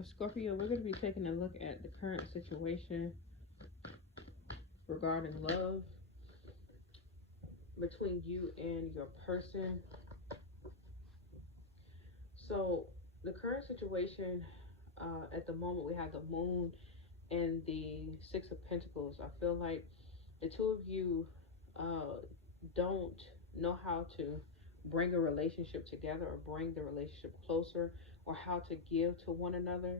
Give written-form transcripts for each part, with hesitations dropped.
Scorpio, we're going to be taking a look at the current situation regarding love between you and your person. So, the current situation at the moment, we have the moon and the Six of Pentacles. I feel like the two of you uh, don't know how to bring a relationship together or bring the relationship closer or how to give to one another.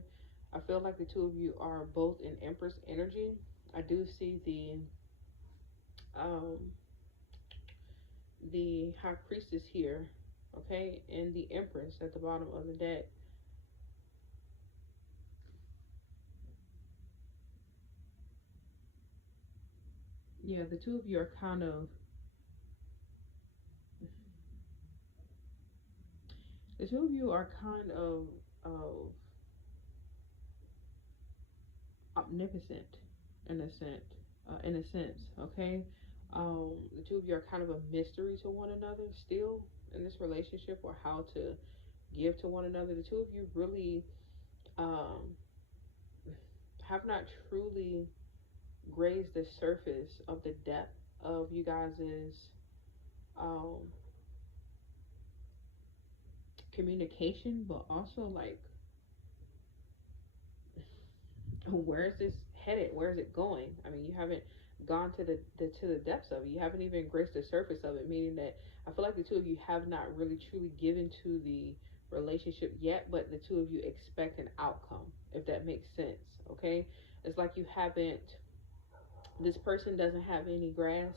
I feel like the two of you are both in Empress energy. I do see um, the High Priestess here, okay, and the Empress at the bottom of the deck. Yeah, the two of you are kind of the two of you are kind of omnipotent in a sense. Okay. The two of you are kind of a mystery to one another still in this relationship, or how to give to one another. The two of you really um, have not truly grazed the surface of the depth of you guys' um, communication, but also like, where is this headed? Where is it going? I mean, you haven't gone to the depths of it. You haven't even graced the surface of it, meaning that I feel like the two of you have not really truly given to the relationship yet, but the two of you expect an outcome, if that makes sense. Okay? It's like you haven't, this person doesn't have any grass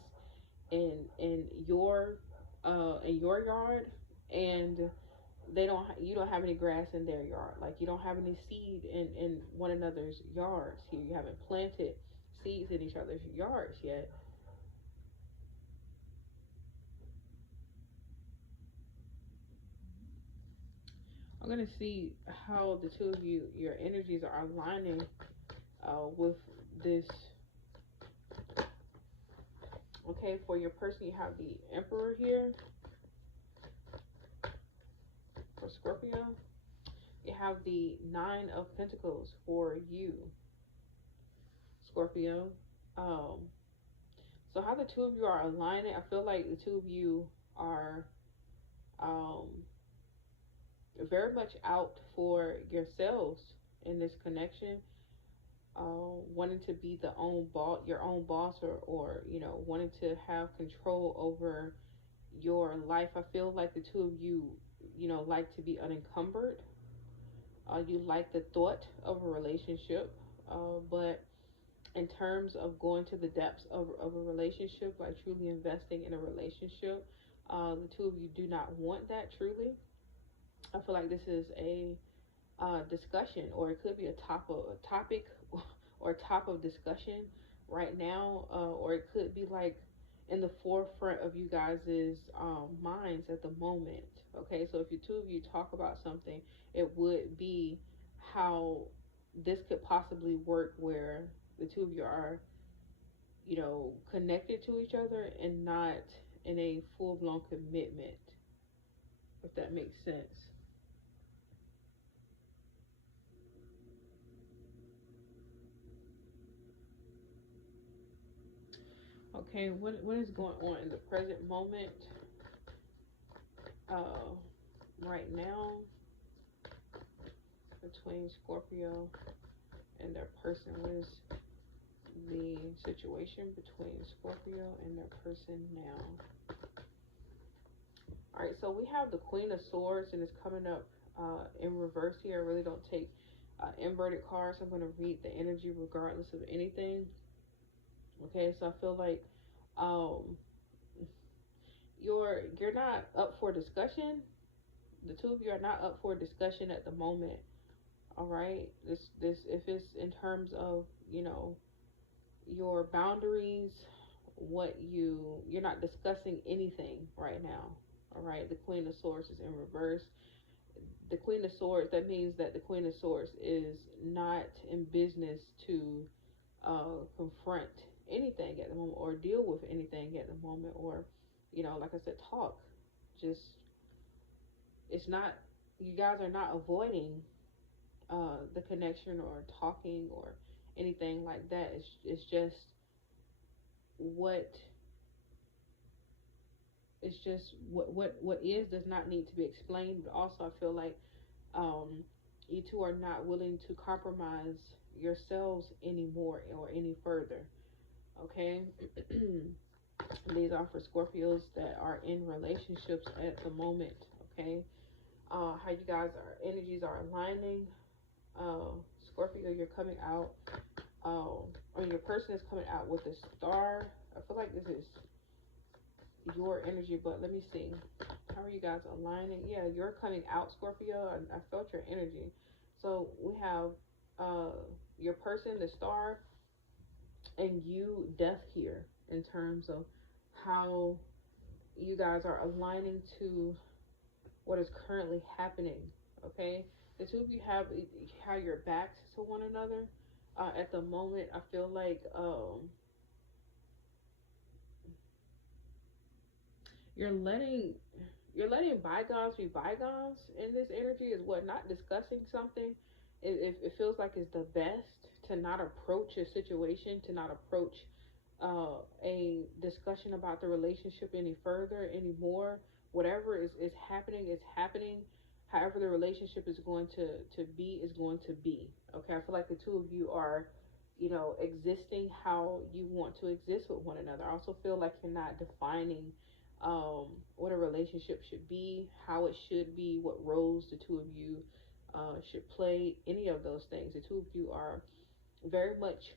in your yard, and you don't have any grass in their yard. Like, you don't have any seed in one another's yards here. You haven't planted seeds in each other's yards yet. I'm gonna see how the two of you, your energies are aligning with this. Okay, for your person, you have the Emperor here. For Scorpio, you have the Nine of Pentacles for you, Scorpio. Um, so how the two of you are aligning, I feel like the two of you are um, very much out for yourselves in this connection, wanting to be the own boss, your own boss, or wanting to have control over your life. I feel like the two of you, like to be unencumbered. You like the thought of a relationship, but in terms of going to the depths of a relationship, like truly investing in a relationship, the two of you do not want that truly. I feel like this is a discussion, or it could be a topic or top of discussion right now, or it could be like in the forefront of you guys' minds at the moment. Okay, so if you two of you talk about something, it would be how this could possibly work, where the two of you are, connected to each other and not in a full blown commitment, if that makes sense. Okay, what is going on in the present moment? Uh, right now, between Scorpio and their person, what is the situation between Scorpio and their person now? All right, so we have the Queen of Swords, and it's coming up in reverse here. I really don't take inverted cards. I'm going to read the energy regardless of anything. Okay, so I feel like um, you're not up for discussion. The two of you are not up for discussion at the moment. All right, this if it's in terms of your boundaries, what you're not discussing anything right now. All right, the Queen of Swords is in reverse. The Queen of Swords, that means that the Queen of Swords is not in business to confront anything at the moment, or deal with anything at the moment, or like I said, talk. Just, it's not, you guys are not avoiding the connection or talking or anything like that. It's just what it's just what is does not need to be explained. But also, I feel like you two are not willing to compromise yourselves anymore or any further. Okay. These are for Scorpios that are in relationships at the moment. Okay. How you guys are energies are aligning. Scorpio, you're coming out. Or your person is coming out with a star. I feel like this is your energy, but let me see. How are you guys aligning? Yeah, you're coming out, Scorpio. I felt your energy. So we have your person, the star, and you, death here, in terms of how you guys are aligning to what is currently happening. Okay, the two of you have how you're backed to one another at the moment. I feel like you're letting bygones be bygones in this energy. Is what, not discussing something. It feels like it's the best to not approach a situation, to not approach a discussion about the relationship any further anymore. Whatever is happening is happening. However the relationship is going to be is going to be. Okay, I feel like the two of you are, existing how you want to exist with one another. I also feel like you're not defining what a relationship should be, how it should be, what roles the two of you should play, any of those things. The two of you are very much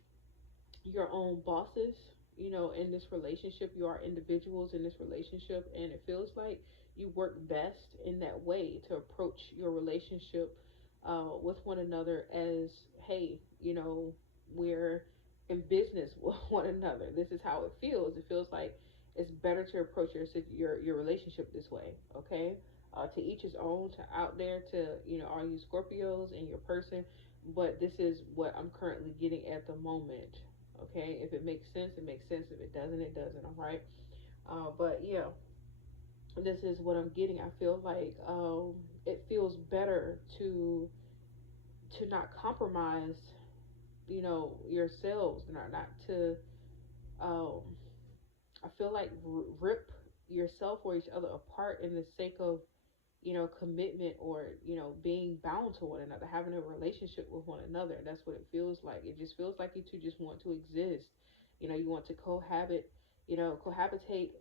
your own bosses, in this relationship. You are individuals in this relationship, and it feels like you work best in that way to approach your relationship with one another as, hey, we're in business with one another. This is how it feels. It feels like it's better to approach your relationship this way. Okay. To each his own, to out there, to all you Scorpios and your person, but this is what I'm currently getting at the moment. Okay, if it makes sense, it makes sense. If it doesn't, it doesn't. All right. But yeah, this is what I'm getting. I feel like it feels better to not compromise, yourselves, not to. Um, I feel like rip yourself or each other apart in the sake of commitment, or being bound to one another, having a relationship with one another. That's what it feels like. It just feels like you two just want to exist. You want to cohabitate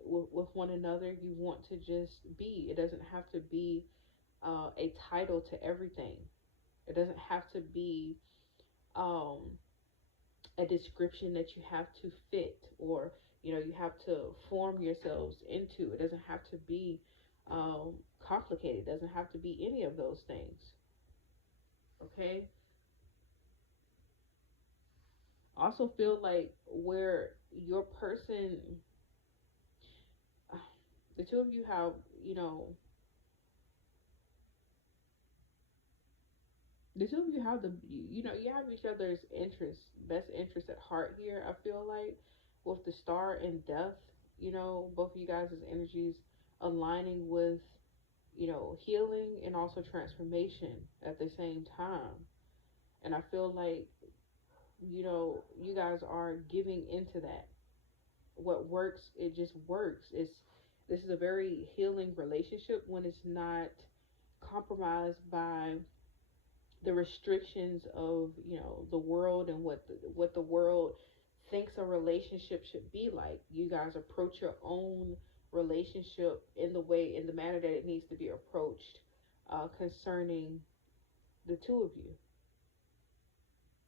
with one another. You want to just be. It doesn't have to be a title to everything. It doesn't have to be um, a description that you have to fit, or you have to form yourselves into. It doesn't have to be um, complicated. It doesn't have to be any of those things. Okay. Also feel like where your person, the two of you have, the two of you have you have each other's interests, best interest at heart here. I feel like with the star and death, both of you guys' energies aligning with, healing and also transformation at the same time. And I feel like, you guys are giving into that. What works, it just works. This is a very healing relationship when it's not compromised by the restrictions of, the world, and what the world thinks a relationship should be like. You guys approach your own relationship in the manner that it needs to be approached, concerning the two of you.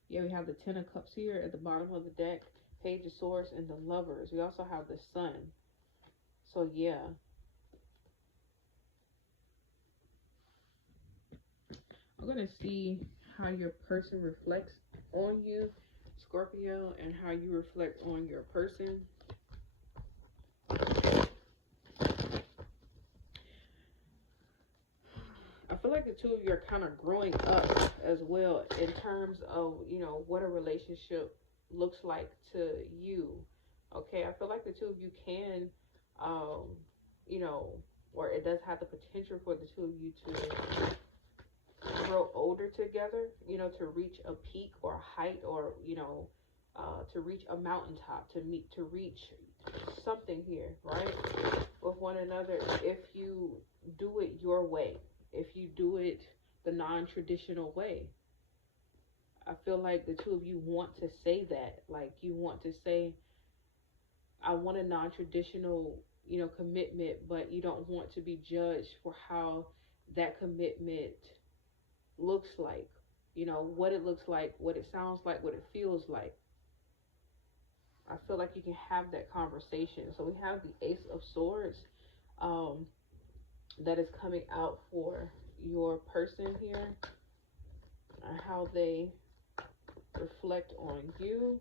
Yeah, we have the Ten of Cups here at the bottom of the deck, Page of Swords, and the Lovers. We also have the Sun. So yeah, I'm gonna see how your person reflects on you, Scorpio, and how you reflect on your person. I feel like the two of you are kind of growing up as well in terms of, what a relationship looks like to you. Okay, I feel like the two of you can, um, you know, or it does have the potential for the two of you to grow older together, to reach a peak or a height, or, to reach a mountaintop, to reach something here, right? With one another, if you do it your way, if you do it the non-traditional way. I feel like the two of you want to say that. Like, you want to say, I want a non-traditional, commitment, but you don't want to be judged for how that commitment looks like, what it looks like, what it sounds like, what it feels like. I feel like you can have that conversation. So we have the Ace of Swords, um, that is coming out for your person here, and how they reflect on you.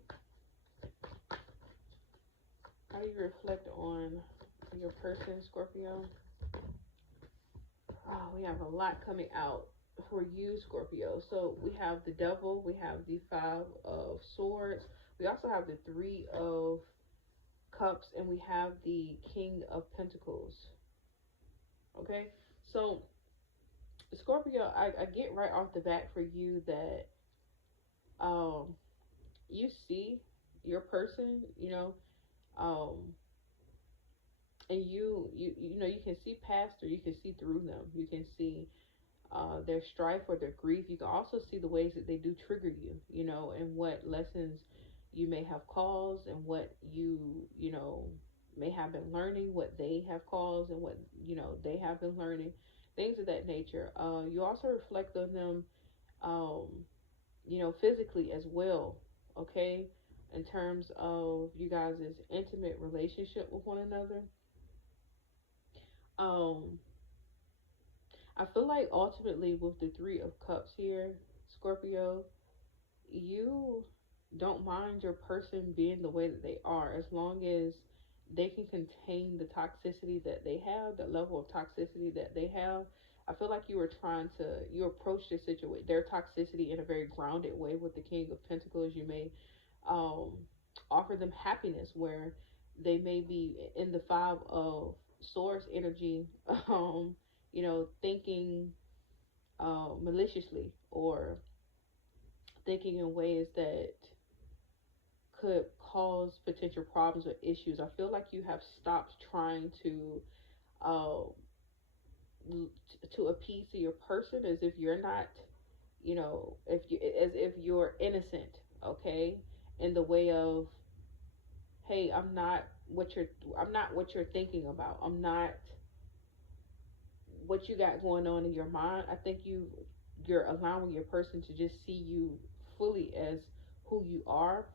How do you reflect on your person, Scorpio? Oh, we have a lot coming out for you, Scorpio. So we have the Devil, we have the Five of Swords, we also have the Three of Cups, and we have the King of Pentacles. Okay, so Scorpio, I get right off the bat for you that you see your person, um, and you can see past, or you can see through them. You can see their strife or their grief. You can also see the ways that they do trigger you, and what lessons you may have caused, and what may have been learning, what they have caused, and what, they have been learning, things of that nature. You also reflect on them, um, physically as well, okay, in terms of you guys' intimate relationship with one another. Um, I feel like ultimately with the Three of Cups here, Scorpio, you don't mind your person being the way that they are, as long as they can contain the toxicity that they have, the level of toxicity that they have. I feel like you approach this situation, their toxicity, in a very grounded way. With the King of Pentacles, you may um, offer them happiness, where they may be in the Five of Swords energy, thinking maliciously, or thinking in ways that could cause potential problems or issues. I feel like you have stopped trying uh, to appease to your person, as if you're not, if you as if you're innocent, okay, in the way of, hey, I'm not what you're thinking about. I'm not what you got going on in your mind. I think you're allowing your person to just see you fully as who you are.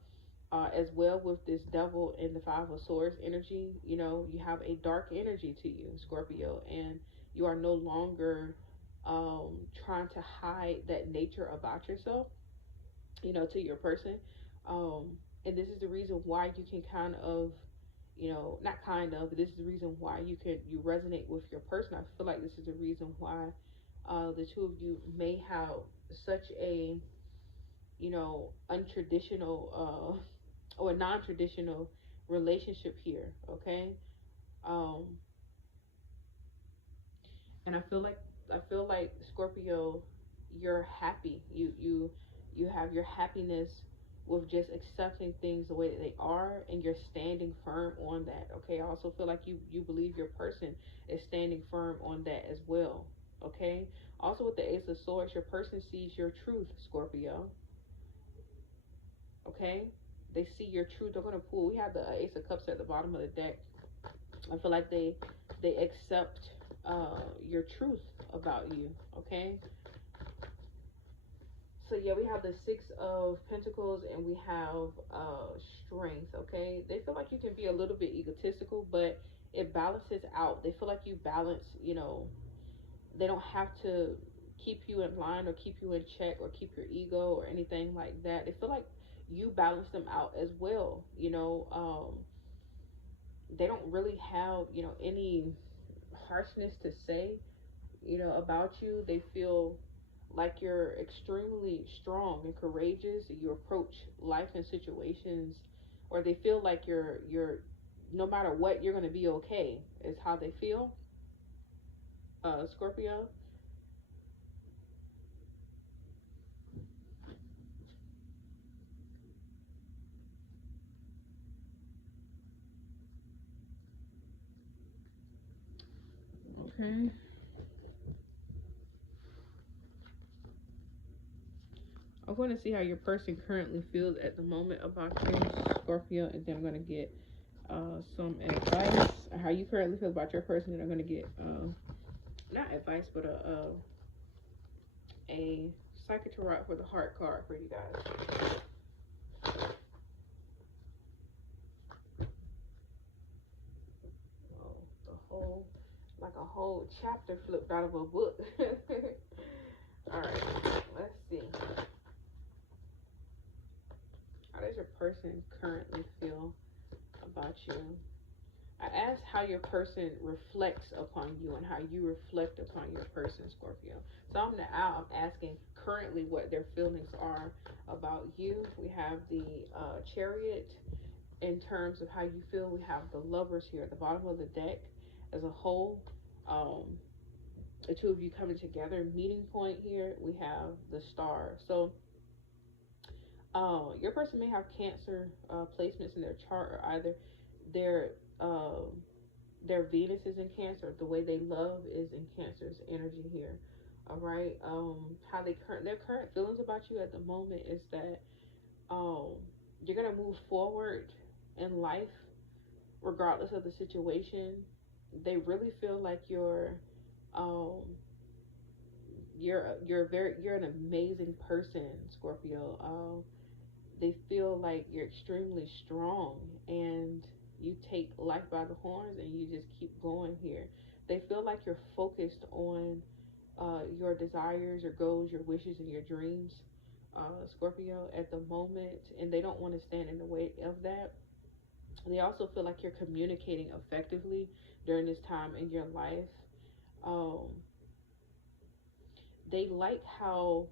As well, with this Devil and the Five of Swords energy, you have a dark energy to you, Scorpio, and you are no longer trying to hide that nature about yourself, to your person. Um, and this is the reason why you can kind of, not kind of, but this is the reason why you resonate with your person. I feel like this is the reason why the two of you may have such a, untraditional or a non-traditional relationship here, okay? Um, and I feel like Scorpio, you're happy. You have your happiness with just accepting things the way that they are, and you're standing firm on that. Okay, I also feel like you believe your person is standing firm on that as well. Okay. Also, with the Ace of Swords, your person sees your truth, Scorpio. Okay, they see your truth. They're gonna pull. We have the Ace of Cups at the bottom of the deck. I feel like they accept your truth about you. Okay. So yeah, we have the Six of Pentacles, and we have Strength. Okay, they feel like you can be a little bit egotistical, but it balances out. They feel like you balance. They don't have to keep you in line, or keep you in check, or keep your ego, or anything like that. They feel like you balance them out as well. They don't really have, any harshness to say, about you. They feel like you're extremely strong and courageous. You approach life and situations, or they feel like you're no matter what, you're going to be okay, is how they feel, Scorpio. Okay. I'm going to see how your person currently feels at the moment about you, Scorpio, and then I'm going to get some advice. How you currently feel about your person, and I'm going to get not advice, but a psychic tarot for the heart card for you guys. Oh, the whole, like a whole chapter flipped out of a book. All right, let's see. How does your person currently feel about you? I asked how your person reflects upon you and how you reflect upon your person, Scorpio. So I'm asking currently what their feelings are about you. We have the Chariot in terms of how you feel. We have the Lovers here at the bottom of the deck as a whole. The two of you coming together, meeting point here. We have the Star. So your person may have Cancer placements in their chart, or either their Venus is in Cancer. The way they love is in Cancer's energy here. All right. How their current feelings about you at the moment is that you're gonna move forward in life regardless of the situation. They really feel like um you're an amazing person, Scorpio. They feel like you're extremely strong and you take life by the horns and you just keep going here. They feel like you're focused on your desires, your goals, your wishes, and your dreams, Scorpio, at the moment, and they don't want to stand in the way of that. They also feel like you're communicating effectively during this time in your life. Um, they like how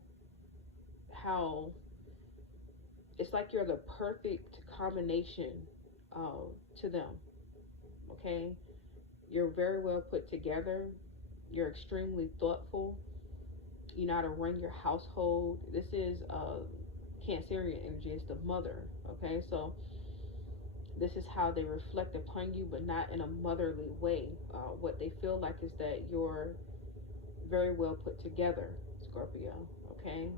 it's like you're the perfect combination to them. Okay, you're very well put together. You're extremely thoughtful. You know how to run your household. This is Cancerian energy. It's the mother. Okay, so this is how they reflect upon you, but not in a motherly way. What they feel like is that you're very well put together, Scorpio. Okay.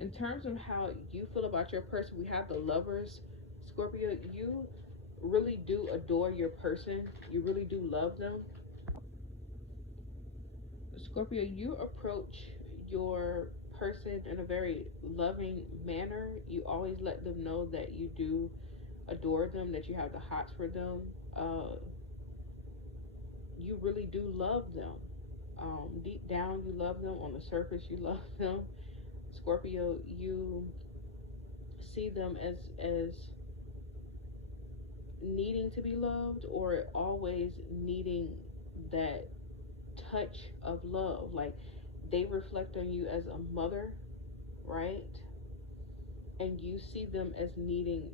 In terms of how you feel about your person, we have the Lovers, Scorpio. You really do adore your person. You really do love them. Scorpio, you approach your person in a very loving manner. You always let them know that you do adore them, that you have the hots for them. You really do love them. Deep down, you love them. On the surface, you love them. Scorpio, you see them as needing to be loved, or always needing that touch of love. Like, they reflect on you as a mother, right? And you see them as needing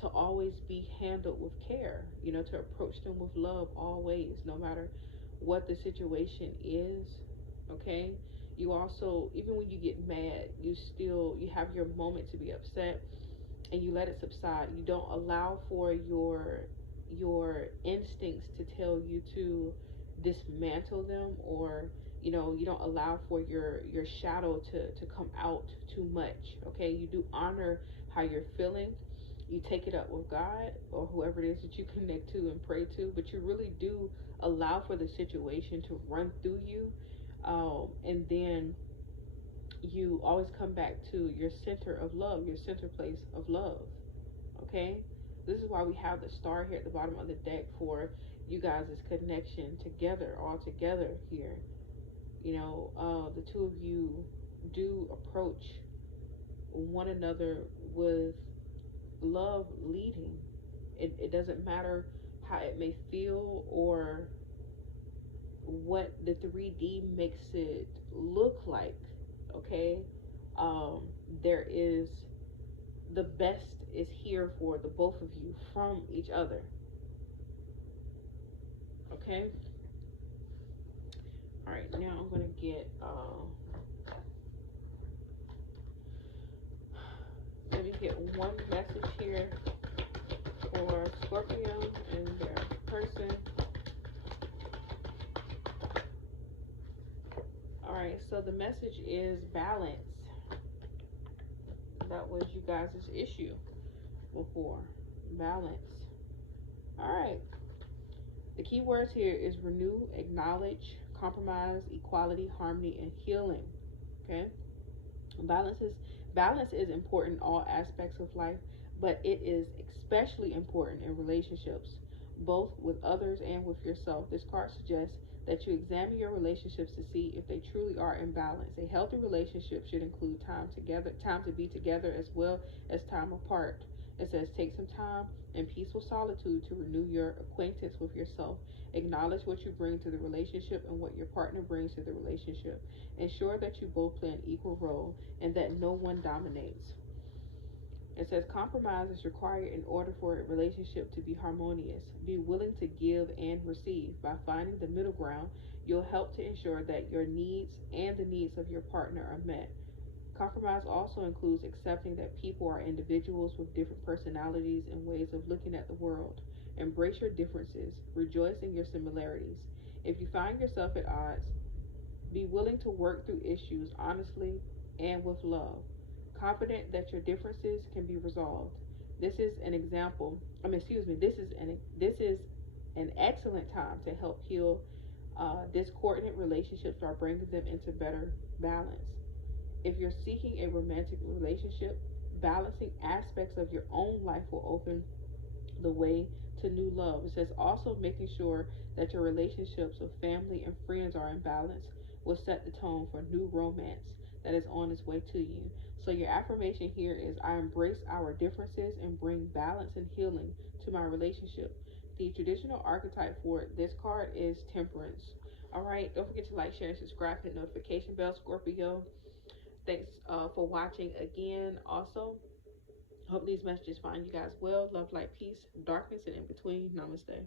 to always be handled with care, to approach them with love always, no matter what the situation is. Okay. You also, even when you get mad, you have your moment to be upset, and you let it subside. You don't allow for your instincts to tell you to dismantle them, or you don't allow for your shadow to come out too much. Okay, you do honor how you're feeling. You take it up with God or whoever it is that you connect to and pray to, but you really do allow for the situation to run through you, and then you always come back to your center of love, your center place of love. Okay, this is why we have the Star here at the bottom of the deck, for you guys' connection together, all together here. The two of you do approach one another with love leading. It doesn't matter how it may feel or what the 3D makes it look like. Okay, there is the best is here for the both of you from each other. Okay. All right, now I'm gonna get let me get one message here for Scorpio and their person. right, so the message is balance. That was you guys' issue before. Balance. All right. The key words here is renew, acknowledge, compromise, equality, harmony, and healing. Okay? Balance is balance is important in all aspects of life, but it is especially important in relationships, both with others and with yourself. This card suggests that you examine your relationships to see if they truly are in balance. A healthy relationship should include time to be together as well as time apart. It says take some time in peaceful solitude to renew your acquaintance with yourself. Acknowledge what you bring to the relationship and what your partner brings to the relationship. Ensure that you both play an equal role and that no one dominates. It says compromise is required in order for a relationship to be harmonious. Be willing to give and receive. By finding the middle ground, you'll help to ensure that your needs and the needs of your partner are met. Compromise also includes accepting that people are individuals with different personalities and ways of looking at the world. Embrace your differences. Rejoice in your similarities. If you find yourself at odds, be willing to work through issues honestly and with love, confident that your differences can be resolved. This is an example. This is an excellent time to help heal discordant relationships or bringing them into better balance. If you're seeking a romantic relationship, balancing aspects of your own life will open the way to new love. It says also making sure that your relationships with family and friends are in balance will set the tone for new romance that is on its way to you. So your affirmation here is I embrace our differences and bring balance and healing to my relationship. The traditional archetype for this card is temperance. All right, don't forget to like, share, and subscribe, hit notification bell, Scorpio. Thanks for watching again. Also, hope these messages find you guys well. Love, light, peace, darkness, and in between. Namaste.